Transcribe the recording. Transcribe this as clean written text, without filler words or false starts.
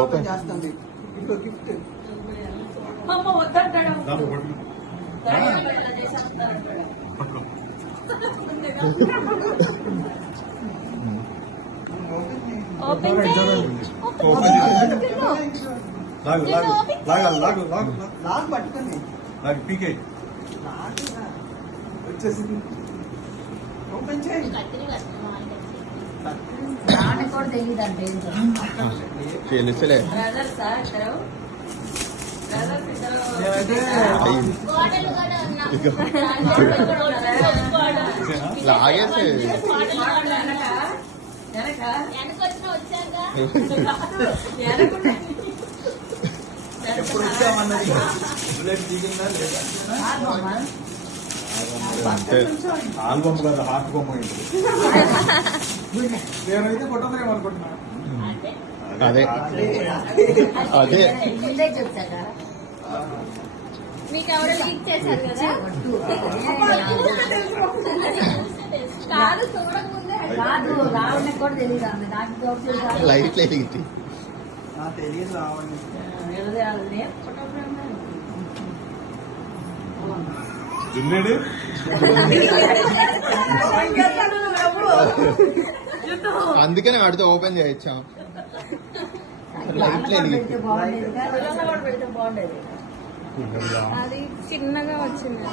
Open చేస్తుంది. ఇంకో gift log పట్టుకుంది. పీకే వచ్చేసింది. ఓపెన్ చేయి. తెలుసులే లాగేసే ఎప్పుడు వచ్చామన్నది దిగిందా లేదా ఆల్బమ్ కదా హార్ట్ బొమ్మ నేనైతే కొట్టలేము అనుకుంటున్నా. అదే అదే మీకు ఎవరో లీక్ చేశారు కదా లైట్ వెలిగింది. తెలియదు రావండి. జిల్లేడు అందుకనే వాడితో ఓపెన్ చేయొచ్చా. లైట్ వెలిగింది. అది చిన్నగా వచ్చింది.